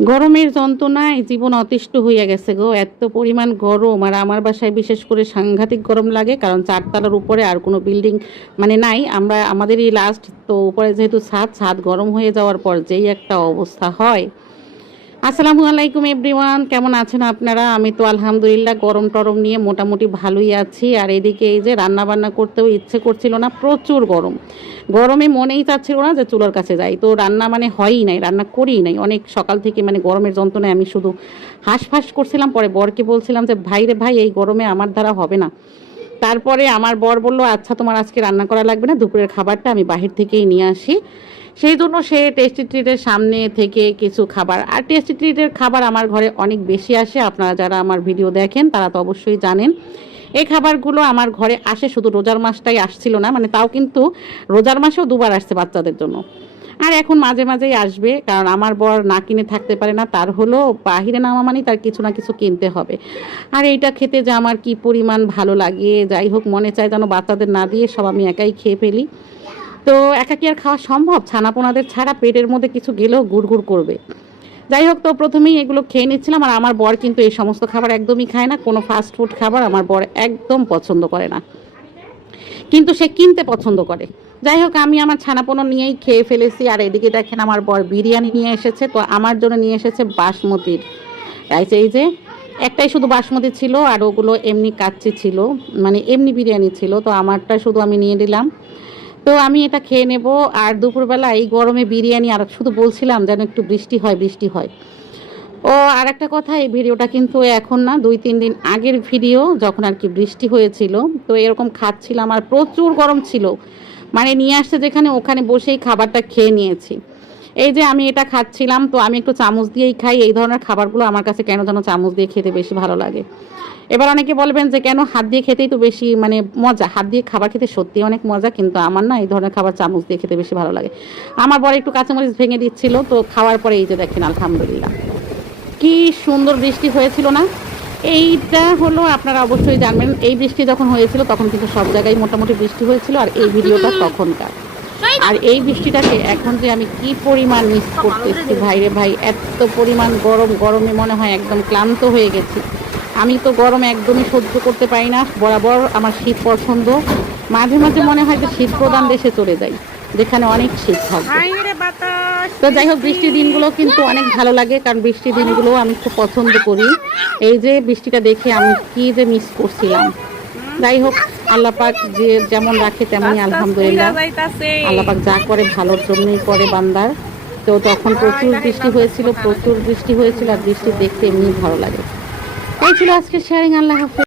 গরমের যন্ত্রণায় জীবন অতিষ্ঠ হইয়া গেছে গো। এত পরিমাণ গরম, আর আমার বাসায় বিশেষ করে সাংঘাতিক গরম লাগে, কারণ চারতলার উপরে আর কোনো বিল্ডিং মানে নাই। আমরা আমাদের এই লাস্ট তো উপরে যেহেতু ছাদ ছাদ গরম হয়ে যাওয়ার পর যেই একটা অবস্থা হয়। আসসালামু আলাইকুম এভরিওয়ান, কেমন আছেন আপনারা? আমি তো আলহামদুলিল্লাহ গরম টরম নিয়ে মোটামুটি ভালোই আছি। আর এদিকে এই যে রান্না বান্না করতেও ইচ্ছে করছিল না, প্রচুর গরম। গরমে মনেই চাচ্ছিল না যে চুলার কাছে যাই। তো রান্না মানে হয়ই নাই, রান্না করিই নাই। অনেক সকাল থেকে মানে গরমের যন্ত্রণায় আমি শুধু হাঁসফাঁস করছিলাম, পরে বরকে বলছিলাম যে, ভাই রে ভাই, এই গরমে আমার দ্বারা হবে না। তারপরে আমার বর বলল আচ্ছা তোমার আজকে রান্না করা লাগবে না, দুপুরের খাবারটা আমি বাহির থেকেই নিয়ে আসি। সেই জন্য সে টেস্টি ট্রিটের সামনে থেকে কিছু খাবার। আর টেস্টি ট্রিটের খাবার আমার ঘরে অনেক বেশি আসে। আপনারা যারা আমার ভিডিও দেখেন, তারা তো অবশ্যই জানেন। এই খাবারগুলো আমার ঘরে আসে, শুধু রোজার মাসটাই আসছিল না মানে তাও কিন্তু রোজার মাসেও দুবার আসছে বাচ্চাদের জন্য। আর এখন মাঝে মাঝেই আসবে, কারণ আমার বর না কিনে থাকতে পারে না, তার হলো বাহিরে নামা মানে তার কিছু না কিছু কিনতে হবে। আর এইটা খেতে যে আমার কি পরিমাণ ভালো লাগে, যাই হোক, মনে চায় যেন বাচ্চাদের না দিয়ে সব আমি একাই খেয়ে ফেলি। তো একা কি আর খাওয়া সম্ভব? ছানাপোনাদের ছাড়া পেটের মধ্যে কিছু গেলেও গুড় করবে। যাই হোক তো প্রথমেই এগুলো খেয়ে নিচ্ছিলাম আর আমার বর কিন্তু এই সমস্ত খাবার একদমই খায় না। কোনো ফাস্ট ফুড খাবার আমার বর একদম পছন্দ করে না। কিন্তু সে কিনতে পছন্দ করে। যাই হোক, আমি আমার ছানাপোনা নিয়েই খেয়ে ফেলেছি আর এদিকে দেখেন আমার বর বিরিয়ানি নিয়ে এসেছে। তো আমার জন্য নিয়ে এসেছে বাসমতির যে এই যে একটাই শুধু বাসমতি ছিল আর ওগুলো এমনি কাচ্চি ছিল মানে এমনি বিরিয়ানি ছিল। তো আমারটা শুধু আমি নিয়ে নিলাম। তো আমি এটা খেয়ে নেব। আর দুপুরবেলা এই গরমে বিরিয়ানি আর শুধু বলছিলাম যেন একটু বৃষ্টি হয় বৃষ্টি হয়। ও আর একটা কথা, এই ভিডিওটা কিন্তু এখন না, দুই, তিন দিন আগের ভিডিও যখন আর কি বৃষ্টি হয়েছিল। তো এরকম খাচ্ছিলাম আর প্রচুর গরম ছিল। মানে নিয়ে আসতে যেখানে, ওখানে বসেই খাবারটা খেয়ে নিয়েছি। এই যে আমি এটা খাচ্ছিলাম, তো আমি একটু চামচ দিয়েই খাই। এই ধরনের খাবারগুলো আমার কাছে কেন যেন চামচ দিয়ে খেতে বেশি ভালো লাগে। এবার অনেকে বলবেন যে, কেন হাত দিয়ে খেতেই তো বেশি মানে মজা? হাত দিয়ে খাবার খেতে সত্যি অনেক মজা, কিন্তু আমার না এই ধরনের খাবার চামচ দিয়ে খেতে বেশি ভালো লাগে। আমার বড় একটু কাঁচামরিচ ভেঙে দিচ্ছিল, তো খাওয়ার পরে এই যে দেখেন, আলহামদুলিল্লাহ। কি সুন্দর বৃষ্টি হয়েছিল না? এইটা হলো আপনারা অবশ্যই জানবেন, এই বৃষ্টি যখন হয়েছিল তখন কিন্তু সব জায়গায় মোটামুটি বৃষ্টি হয়েছিল, আর এই ভিডিওটা তখনকার। আর এই বৃষ্টিটাকে এখন যে আমি কি পরিমাণ মিস করতেছি ভাইরে ভাই এত পরিমাণ গরম গরমে মনে হয় একদম ক্লান্ত হয়ে গেছি। আমি তো গরম একদমই সহ্য করতে পারি না বরাবর আমার শীত পছন্দ। মাঝে মাঝে মনে হয় যে শীত প্রধান দেশে চলে যাই যেখানে অনেক শীত থাকবে তো যাই হোক বৃষ্টির দিনগুলো কিন্তু অনেক ভালো লাগে কারণ বৃষ্টির দিনগুলো আমি খুব পছন্দ করি। এই যে বৃষ্টিটা দেখে আমি কি যে মিস করছিলাম। যাই হোক আল্লাপাক যে যেমন রাখে তেমনই আলহামদুলিল্লাহ। আল্লাপাক যা করে ভালোর জন্যই করে বান্দার। তো তখন প্রচুর বৃষ্টি হয়েছিল প্রচুর বৃষ্টি হয়েছিল আর বৃষ্টি দেখতে এমনি ভালো লাগে। এই ছিল আজকে শেয়ারিং আল্লাহ হাফেজ।